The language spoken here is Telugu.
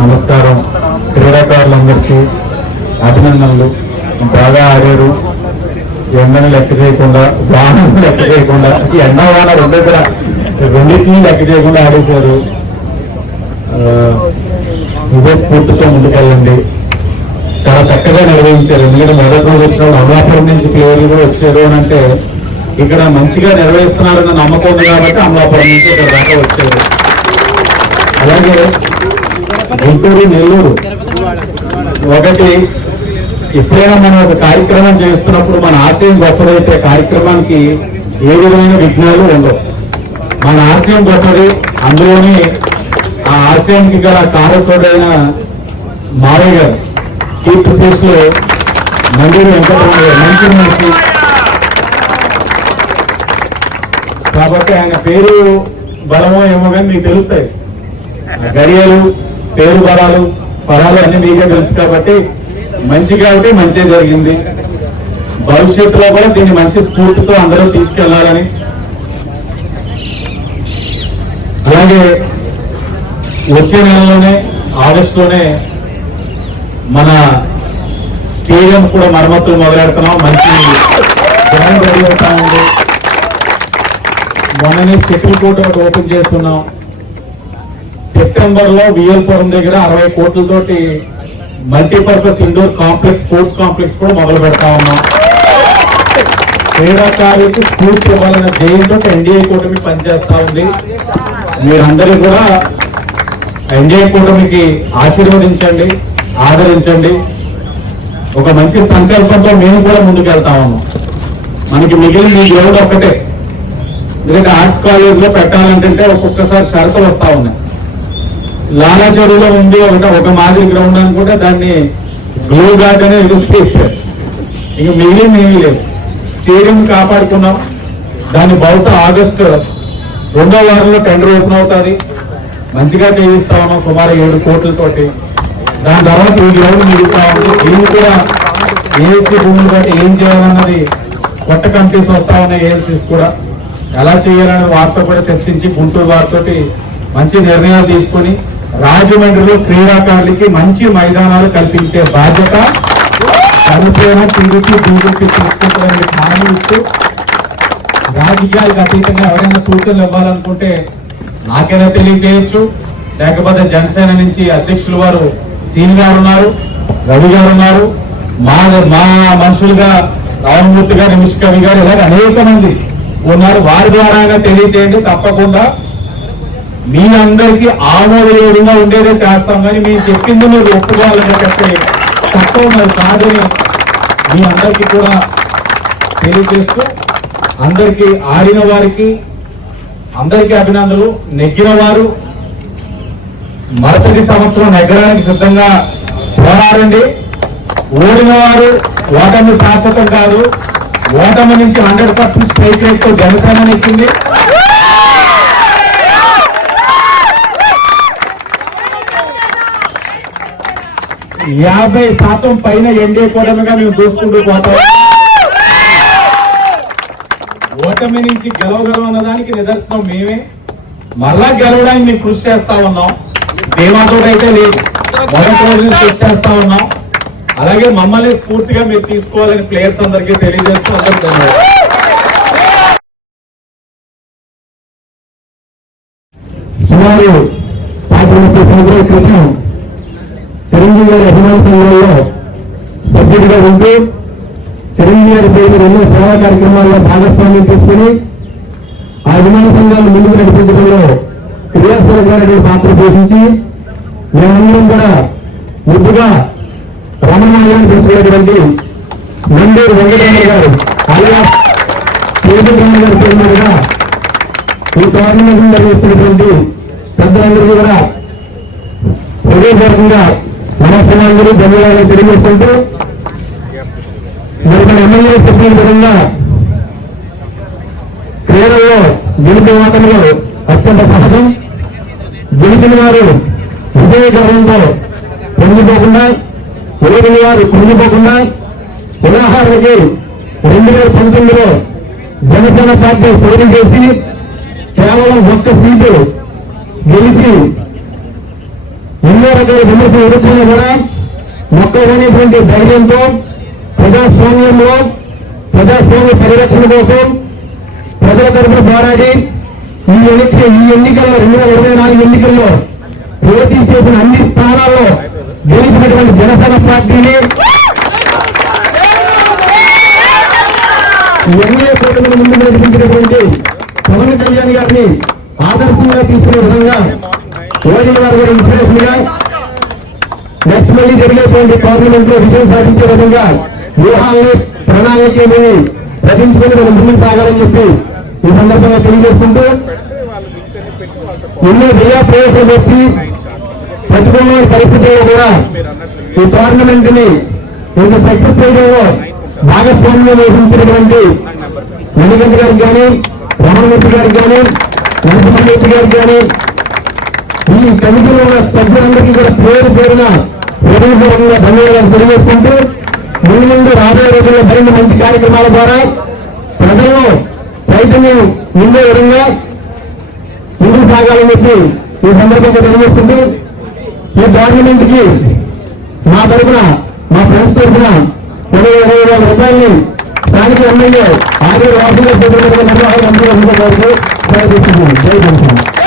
నమస్కారం. క్రీడాకారులందరికీ అభినందనలు. బాగా ఆడారు. ఎండను లెక్క చేయకుండా వాహనం లెక్క చేయకుండా ఎండ వాన రెండు కూడా రెండింటినీ లెక్క చేయకుండా ఆడేశారు. ఇదే స్ఫూర్తితో ముందుకెళ్ళండి. చాలా చక్కగా నిర్వహించారు. ఎందుకంటే మొదటి రోజు అమలాపురం నుంచి ప్లేయర్లు కూడా వచ్చారు అని అంటే ఇక్కడ మంచిగా నిర్వహిస్తున్నారన్న నమ్మకం ఉంది కాబట్టి అమలాపురం నుంచి ఇక్కడ దాకా వచ్చారు. అలాగే గుంటూరు నెల్లూరు. ఒకటి ఎప్పుడైనా మనం ఒక కార్యక్రమం చేస్తున్నప్పుడు మన ఆశయం గొప్పదైతే కార్యక్రమానికి ఏ విధమైన విఘ్నాలు ఉండవు. మన ఆశయం గొప్పది అందులోని ఆ ఆశయానికి గల కారకుడైన మావయ్య గారు కీర్తి శేషులు మందిరి వెంకటరామయ్య మంచి మనిషి. కాబట్టి ఆయన పేరు బలమో ఏమో కానీ మీకు తెలుస్తాయి. గడియలు పేరు పరాలు ఫలాలు అన్ని మీకే తెలుసు కాబట్టి మంచి కాబట్టి మంచి జరిగింది. భవిష్యత్తులో కూడా దీన్ని మంచి స్ఫూర్తితో అందరూ తీసుకెళ్ళాలని. అలాగే వచ్చే నెలలోనే ఆగస్టులోనే మన స్టేడియం కూడా మరమ్మతులు మొదలెడుతున్నాం. మంచి గ్రౌండ్ రెడీ అవుతా ఉంది మొన్ననే షటిల్ కోర్టు ఒకటి ఓపెన్ చేస్తున్నాం. సెప్టెంబర్లో విఎల్పురం దగ్గర అరవై కోట్లతోటి multipurpose indoor complex sports complex కూడా మొదలు పెడతా ఉన్నాం. క్రీడాకారులకు స్ఫూర్తి ఇవ్వాలన్న ధ్యేయంతో ఎన్డీఏ కూటమి పనిచేస్తా ఉంది. మీరందరూ కూడా ఎన్డీఏ కూటమికి ఆశీర్వదించండి ఆదరించండి. ఒక మంచి సంకల్పంతో మేము కూడా ముందుకెళ్తా ఉన్నాం. మనకి మిగిలిన మీ గ్రౌండ్ ఒక్కటే. ఎందుకంటే ఆర్ట్స్ కాలేజ్లో పెట్టాలంటే ఒక్కొక్కసారి షరతులు వస్తా ఉన్నాయి. లాలా ఉంది ఒకట ఒక మాదిరి గ్రౌండ్ అనుకుంటే దాన్ని గ్లూ గార్డ్ అనేది ఎదురు చేశారు. ఇక మిగిలిన ఏమీ లేవు స్టేడియం కాపాడుకున్నాం. దాన్ని బహుశా ఆగస్టు రెండో వారంలో టెండర్ ఓపెన్ అవుతుంది. మంచిగా చేయిస్తా ఉన్నాం సుమారు ఏడు కోట్లతోటి. దాని తర్వాత ఈ గ్రౌండ్ మిగుతా ఉంది. దీన్ని కూడా ఏఎల్సీ భూములు బట్టి ఏం చేయాలన్నది కొత్త కమిటీస్ వస్తా ఉన్నాయి ఏఎల్సీస్ కూడా ఎలా చేయాలనే వారితో కూడా చర్చించి గుంటూరు వారితోటి మంచి నిర్ణయాలు తీసుకొని రాజమండ్రిలో క్రీడాకారులకి మంచి మైదానాలు కల్పించే బాధ్యత జనసేన టీడీపీ బీజేపీ తీసుకుంటారని హామీ ఇస్తూ రాజకీయాలకు అతీతంగా ఎవరైనా సూచనలు ఇవ్వాలనుకుంటే నాకైనా తెలియజేయొచ్చు. లేకపోతే జనసేన నుంచి అధ్యక్షులు వారు సీన్ గారు ఉన్నారు రవి గారు ఉన్నారు. మా మా మనుషులుగా రామమూర్తి గారు నిమిష్ కవి గారు ఇలాగ అనేక మంది ఉన్నారు. వారి ద్వారా తెలియజేయండి తప్పకుండా. మీ అందరికీ ఆమోదయోగంగా ఉండేదే చేస్తాం కానీ మేము చెప్పింది మీరు ఒప్పుకోవాలని చెప్పే తప్ప మరి కాదని మీ అందరికీ కూడా తెలియజేస్తూ అందరికీ ఆడిన వారికి అందరికీ అభినందనలు. నెగ్గిన వారు మరుసటి సంవత్సరం నెగ్గడానికి సిద్ధంగా పోరాడండి. ఓడిన వారు ఓటమి శాశ్వతం కాదు. ఓటమి నుంచి హండ్రెడ్ పర్సెంట్ స్ట్రైక్ రేట్తో జనసేన నెక్కింది యాభై శాతం పైన ఎన్డీఏ కూటమిగా మేము దూసుకుంటూ పోతాం. ఓటమి నుంచి గెలవగలం అన్నదానికి నిదర్శనం మేమే. మరలా గెలవడానికి మేము కృషి చేస్తా ఉన్నాం. ధీమాతో అయితే లేదు. మొదటి రోజు కృషి చేస్తా ఉన్నాం. అలాగే మమ్మల్ని స్ఫూర్తిగా మీరు తీసుకోవాలని ప్లేయర్స్ అందరికీ తెలియజేస్తూ అందరికీ ధన్యవాదాలు. సుమారు పాతి ముప్పై సంవత్సరాల క్రితం చిరంజీవి గారి అభిమాన సంఘంలో సభ్యుడిగా ఉంటూ చిరంజీవి గారి పేరు ఎన్నో సేవా కార్యక్రమాల్లో భాగస్వామ్యం తీసుకుని ఆ అభిమాన సంఘాలను ముందుకు నడిపించడంలో క్రియాశీలకమైనటువంటి పాత్ర పోషించి మేమందరం కూడా ముద్దుగా రమణాయాన్ని పెంచుకునేటువంటి నండూరు వెంకటరమణ గారు అలియా వెంకటరమణ గారి పేరు మీదుగా ఈ టోర్నమెంట్ నిర్వహిస్తున్నటువంటి పెద్దలందరూ కూడా హృదయపూర్వకంగా నమస్కారాలు ధన్యవాదాలు తెలియజేస్తుంటూ మరి మన ఎమ్మెల్యే చెప్పిన విధంగా క్రీడల్లో గెలుపు ఓటములు అత్యంత సహజం. గెలిచిన వారు విజయ గర్వంతో పొంగిపోకుండా ఓడిన వారు పొంగిపోకుండా ఉదాహరణకి రెండు వేల పంతొమ్మిదిలో జనసేన పార్టీ పోటీ చేసి కేవలం ఒక్క సీటు గెలిచి ఎన్నో రకాల విమర్శలు ఎదుర్కొన్నా కూడా మొక్కలేనటువంటి ధైర్యంతో ప్రజాస్వామ్యంలో ప్రజాస్వామ్య పరిరక్షణ కోసం ప్రజల తరఫున పోరాడి ఈ ఎన్నిక ఈ ఎన్నికల్లో రెండు వేల ఇరవై నాలుగు ఎన్నికల్లో పోటీ చేసిన అన్ని స్థానాల్లో గెలిచినటువంటి జనసేన పార్టీని ఎన్ఏ కూటమిని ముందు నడిపించినటువంటి పవన్ కళ్యాణ్ గారిని ఆదర్శంగా తీసుకునే విధంగా ఓడిన వారి గారి ఇన్స్పిరేషన్గా నెక్స్ట్ మళ్ళీ జరిగేటువంటి పార్లమెంట్లో విజయం సాధించే విధంగా వ్యూహాలని ప్రణాళికని రచించుకుని మనం ముందుకు సాగాలని చెప్పి ఈ సందర్భంగా తెలియజేసుకుంటూ ఎన్నో ప్రజా ప్రవేశాలు వచ్చి ప్రతికూలమైన పరిస్థితుల్లో కూడా ఈ టోర్నమెంట్ని ఇంత సక్సెస్ చేయడంలో భాగస్వామ్యం వహించినటువంటి మణికంఠ గారికి కానీ రమణమూర్తి గారికి కానీ నరసింహమూర్తి గారికి కానీ ఈ కమిటీలో ఉన్న సభ్యులందరికీ కూడా పేరు పేరున హృదయపూర్వకంగా ధన్యవాదాలు తెలియజేసుకుంటూ ముందు ముందు రాబోయే రోజుల్లో మరిన్ని మంచి కార్యక్రమాల ద్వారా ప్రజల్లో చైతన్యం నిండే విధంగా ముందుకు సాగాలని చెప్పి ఈ సందర్భంగా తెలియజేస్తుంటూ ఈ గవర్నమెంట్కి మా తరఫున మా ఫ్రెండ్స్ తరఫున ఇరవై ఇరవై వేల రూపాయలని స్థానిక ఎమ్మెల్యే ఆర్య రాజుగా నిర్వహణ అందరూ జై జనసేన